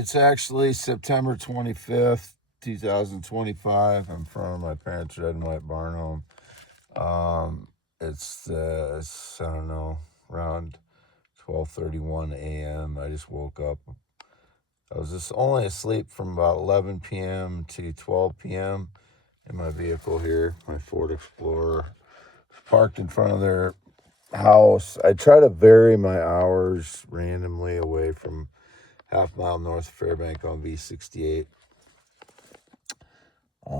It's actually September 25th, 2025. I'm in front of my parents' red and white barn home. It's I don't know, around 12:31 a.m. I just woke up. I was just only asleep from about 11 p.m. to 12 p.m. in my vehicle here, my Ford Explorer. It's parked in front of their house. I try to vary my hours randomly away from half mile north of Fairbank on V68.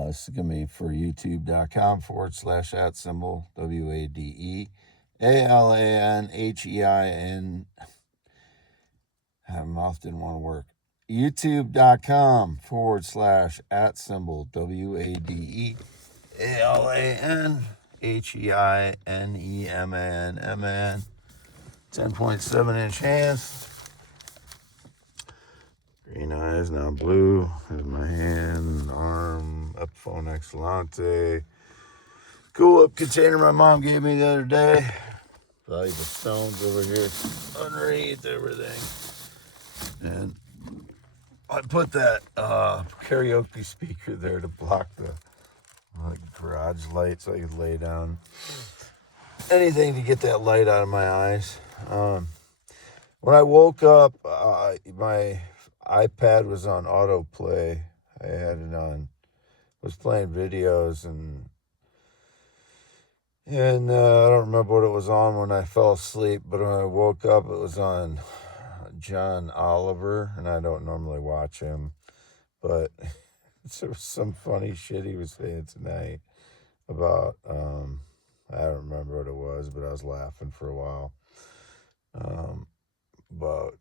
This is going to be for youtube.com /@ symbol WADEALANHEIN. My mouth didn't want to work. youtube.com /@ symbol WADEALANHEINEMANMAN. 10.7-inch hands. Green eyes, now blue. There's my hand, arm, Epiphone Excellente. Cool up container my mom gave me the other day. Valuable stones over here underneath everything. And I put that karaoke speaker there to block the garage light so I could lay down. Anything to get that light out of my eyes. When I woke up, my iPad was on autoplay. I had it on, was playing videos, and I don't remember what it was on when I fell asleep, but when I woke up, it was on John Oliver, and I don't normally watch him, but there was some funny shit he was saying tonight about, I don't remember what it was, but I was laughing for a while. But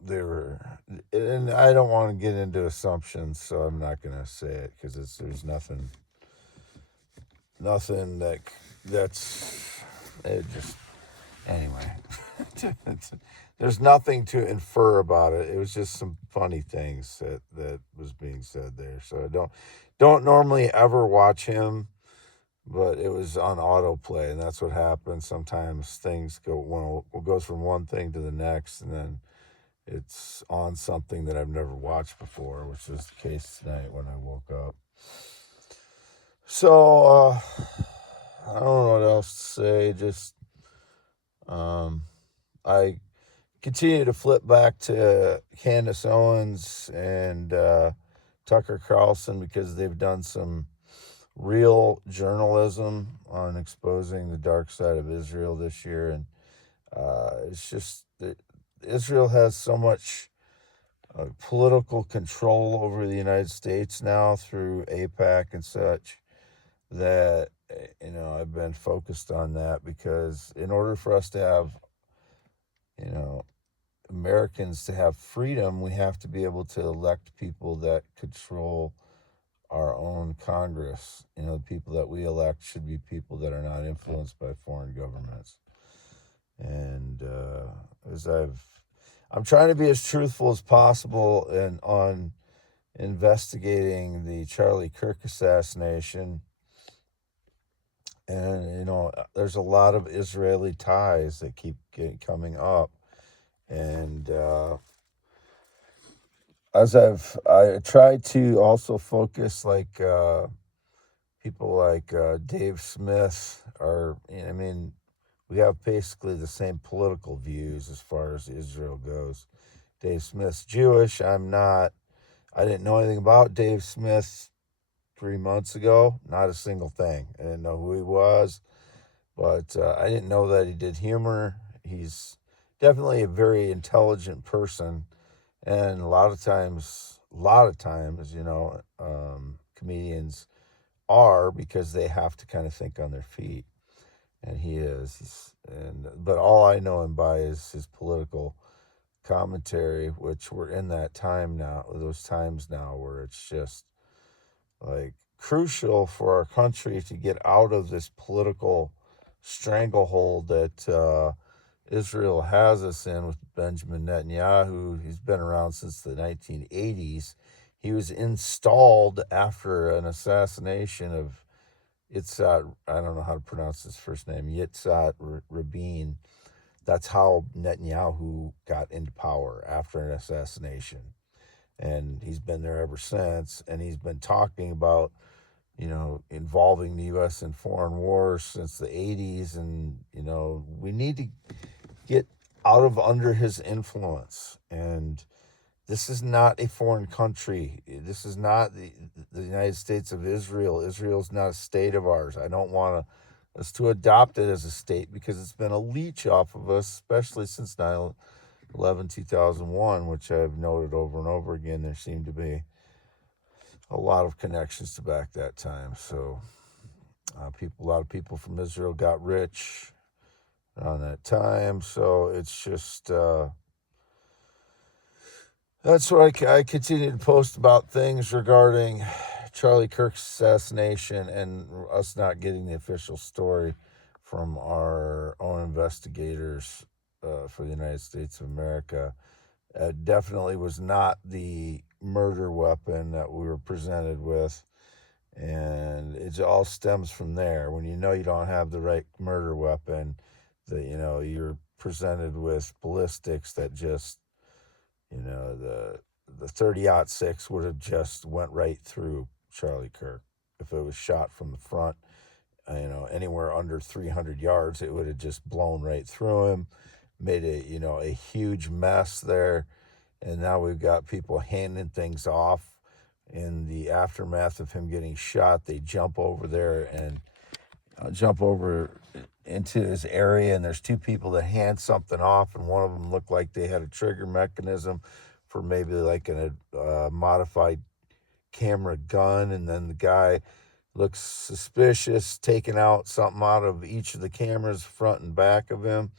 they were, and I don't want to get into assumptions, so I'm not going to say it because there's nothing that's it just anyway. There's nothing to infer about it. It was just some funny things that was being said there. So I don't normally ever watch him, but it was on autoplay, and that's what happens. Sometimes things goes from one thing to the next, and then it's on something that I've never watched before, which was the case tonight when I woke up. So I don't know what else to say. Just I continue to flip back to Candace Owens and Tucker Carlson because they've done some real journalism on exposing the dark side of Israel this year. And it's just that Israel has so much political control over the United States now through AIPAC and such that, I've been focused on that because in order for us to have, Americans to have freedom, we have to be able to elect people that control our own Congress. The people that we elect should be people that are not influenced by foreign governments. And I'm trying to be as truthful as possible on investigating the Charlie Kirk assassination. And, there's a lot of Israeli ties that keep coming up. And I tried to also focus people like Dave Smith we have basically the same political views as far as Israel goes. Dave Smith's Jewish. I'm not. I didn't know anything about Dave Smith 3 months ago. Not a single thing. I didn't know who he was, but I didn't know that he did humor. He's definitely a very intelligent person, and a lot of times, comedians are because they have to kind of think on their feet, and he is. But all I know him by is his political commentary, which we're in that time now, those times now where it's just like crucial for our country to get out of this political stranglehold that Israel has us in with Benjamin Netanyahu. He's been around since the 1980s. He was installed after an assassination of Yitzhak, I don't know how to pronounce his first name, Yitzhak Rabin, That's how Netanyahu got into power, after an assassination. And he's been there ever since. And he's been talking about, involving the U.S. in foreign wars since the 80s. And, we need to get out of under his influence. And this is not a foreign country. This is not the United States of Israel. Israel is not a state of ours. I don't want us to adopt it as a state, because it's been a leech off of us, especially since 9/11, 2001, which I've noted over and over again. There seemed to be a lot of connections to back that time. So a lot of people from Israel got rich around that time. So it's just... that's what I continue to post about things regarding Charlie Kirk's assassination and us not getting the official story from our own investigators for the United States of America. It definitely was not the murder weapon that we were presented with, and it all stems from there. When you don't have the right murder weapon, you're presented with ballistics that just... the 30-06 would have just went right through Charlie Kirk. If it was shot from the front, anywhere under 300 yards, it would have just blown right through him, made a huge mess there. And now we've got people handing things off in the aftermath of him getting shot. They jump over there and jump over into his area, and there's two people that hand something off, and one of them looked like they had a trigger mechanism for maybe like a modified camera gun, and then the guy looks suspicious, taking out something out of each of the cameras, front and back of him,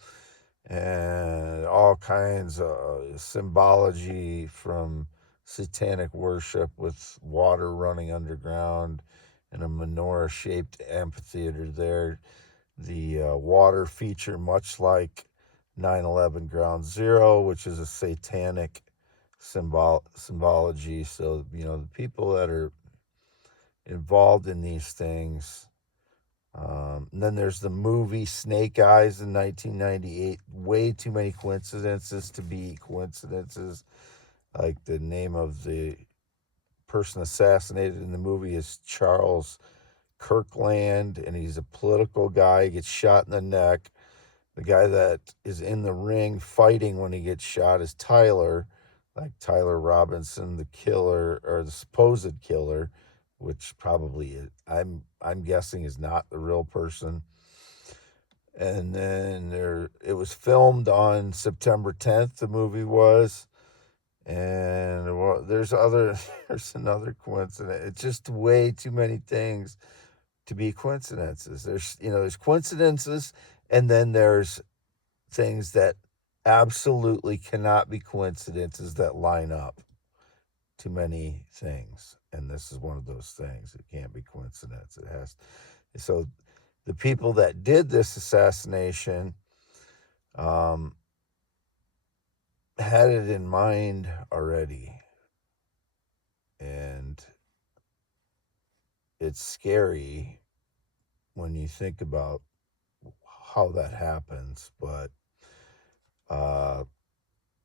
and all kinds of symbology from satanic worship with water running underground in a menorah-shaped amphitheater there. The water feature, much like 9/11 Ground Zero, which is a satanic symbology. So, the people that are involved in these things. And then there's the movie Snake Eyes in 1998. Way too many coincidences to be coincidences. Like, the name of the person assassinated in the movie is Charles Kirkland, and he's a political guy. He gets shot in the neck. The guy that is in the ring fighting when he gets shot is Tyler, like Tyler Robinson, the killer, or the supposed killer, which probably I'm guessing is not the real person. And then it was filmed on September 10th, the movie was. And there's another coincidence. It's just way too many things to be coincidences. There's coincidences, and then there's things that absolutely cannot be coincidences that line up. Too many things, and this is one of those things. It can't be coincidence. It has. So the people that did this assassination had it in mind already, and it's scary when you think about how that happens, but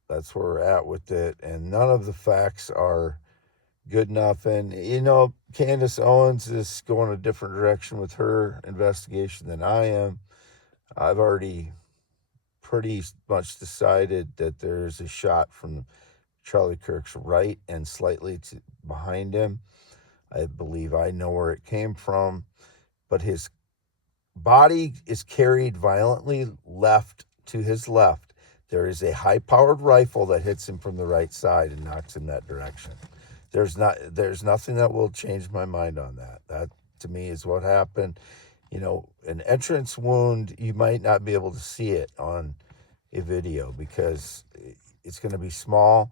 that's where we're at with it, and none of the facts are good enough. And Candace Owens is going a different direction with her investigation than I am. I've already pretty much decided that there's a shot from Charlie Kirk's right and slightly behind him. I believe I know where it came from, but his body is carried violently left to his left. There is a high-powered rifle that hits him from the right side and knocks him that direction. There's nothing that will change my mind on that. That, to me, is what happened. An entrance wound, you might not be able to see it on a video because it's going to be small,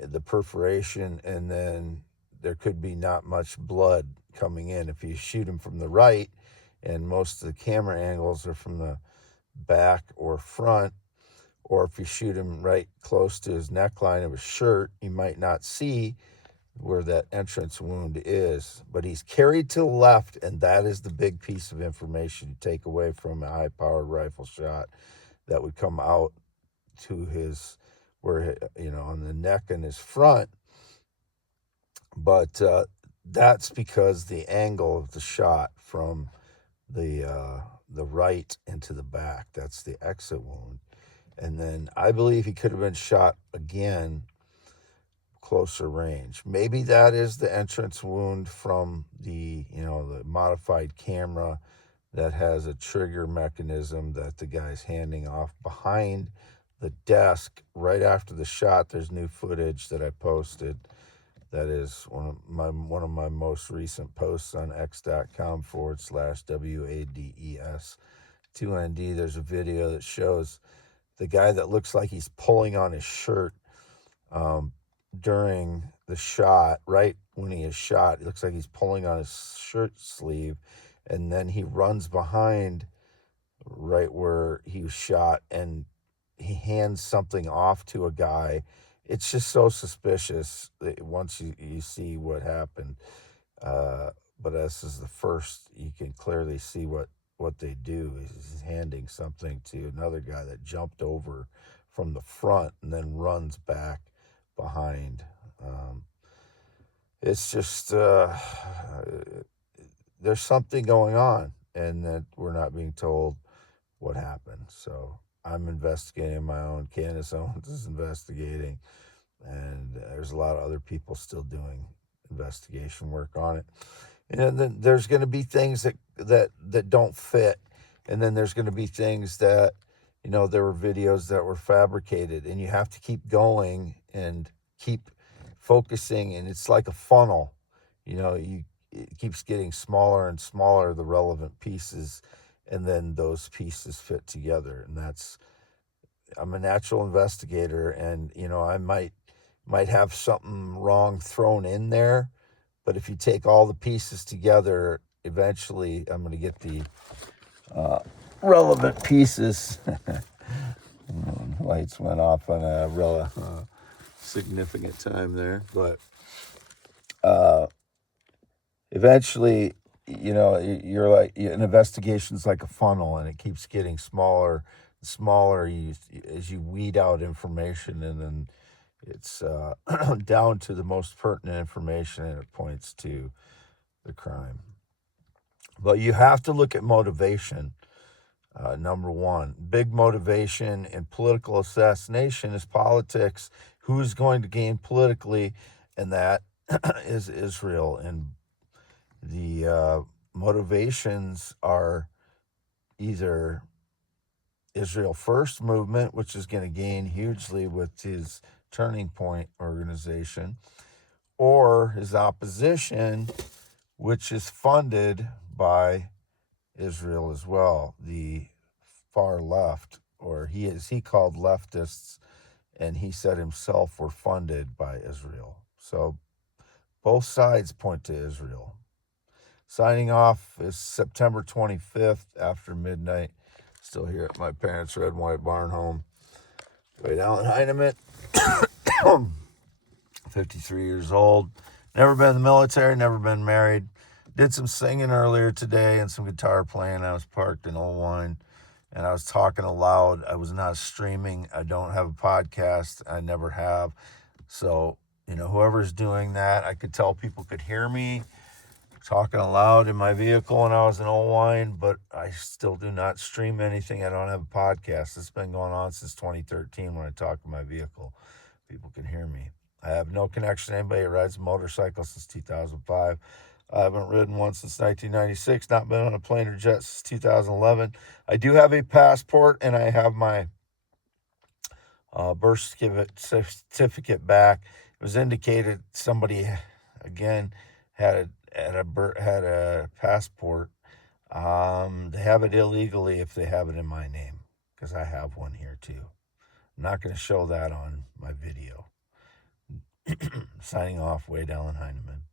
the perforation, and then there could be not much blood coming in. If you shoot him from the right, and most of the camera angles are from the back or front, or if you shoot him right close to his neckline of his shirt, you might not see where that entrance wound is. But he's carried to the left, and that is the big piece of information you take away from a high-powered rifle shot. that would come out to his, where, on the neck and his front. But that's because the angle of the shot from the right into the back, that's the exit wound. And then I believe he could have been shot again closer range. Maybe that is the entrance wound from the modified camera that has a trigger mechanism that the guy's handing off behind the desk right after the shot. There's new footage that I posted. That is one of my most recent posts on x.com/WADES2ND. There's a video that shows the guy that looks like he's pulling on his shirt during the shot. Right when he is shot, it looks like he's pulling on his shirt sleeve, and then he runs behind right where he was shot, and he hands something off to a guy. It's just so suspicious once you see what happened. But this is the first you can clearly see what they do. He's handing something to another guy that jumped over from the front and then runs back behind. It's just there's something going on, and that we're not being told what happened. So I'm investigating my own. Candace Owens is investigating, and there's a lot of other people still doing investigation work on it. And then there's going to be things that don't fit, and then there's going to be things that, there were videos that were fabricated, and you have to keep going and keep focusing, and it's like a funnel. It keeps getting smaller and smaller, the relevant pieces, and then those pieces fit together. And I'm a natural investigator, and I might have something wrong thrown in there, but if you take all the pieces together, eventually I'm going to get the relevant pieces. Lights went off on a real significant time there, but eventually, you're like, an investigation's like a funnel, and it keeps getting smaller and smaller as you weed out information, and then it's down to the most pertinent information, and it points to the crime. But you have to look at motivation. Number one, big motivation in political assassination is politics. Who's going to gain politically? And that is Israel. And the motivations are either Israel First movement, which is going to gain hugely with his Turning Point organization, or his opposition, which is funded by Israel as well, the far left, or he called leftists, and he said himself were funded by Israel. So both sides point to Israel. Signing off is September 25th after midnight. Still here at my parents' red and white barn home. Wade Allen Heineman, 53 years old. Never been in the military, never been married. Did some singing earlier today and some guitar playing. I was parked in Old Wine, and I was talking aloud. I was not streaming. I don't have a podcast. I never have. So, whoever's doing that, I could tell people could hear me talking aloud in my vehicle when I was in Old Wine, but I still do not stream anything. I don't have a podcast. It's been going on since 2013 when I talk in my vehicle. People can hear me. I have no connection to anybody that rides a motorcycle since 2005. I haven't ridden one since 1996, not been on a plane or jet since 2011. I do have a passport, and I have my birth certificate back. It was indicated somebody, again, had a passport. They have it illegally if they have it in my name, because I have one here too. I'm not going to show that on my video. Signing off, Wade Allen Heineman.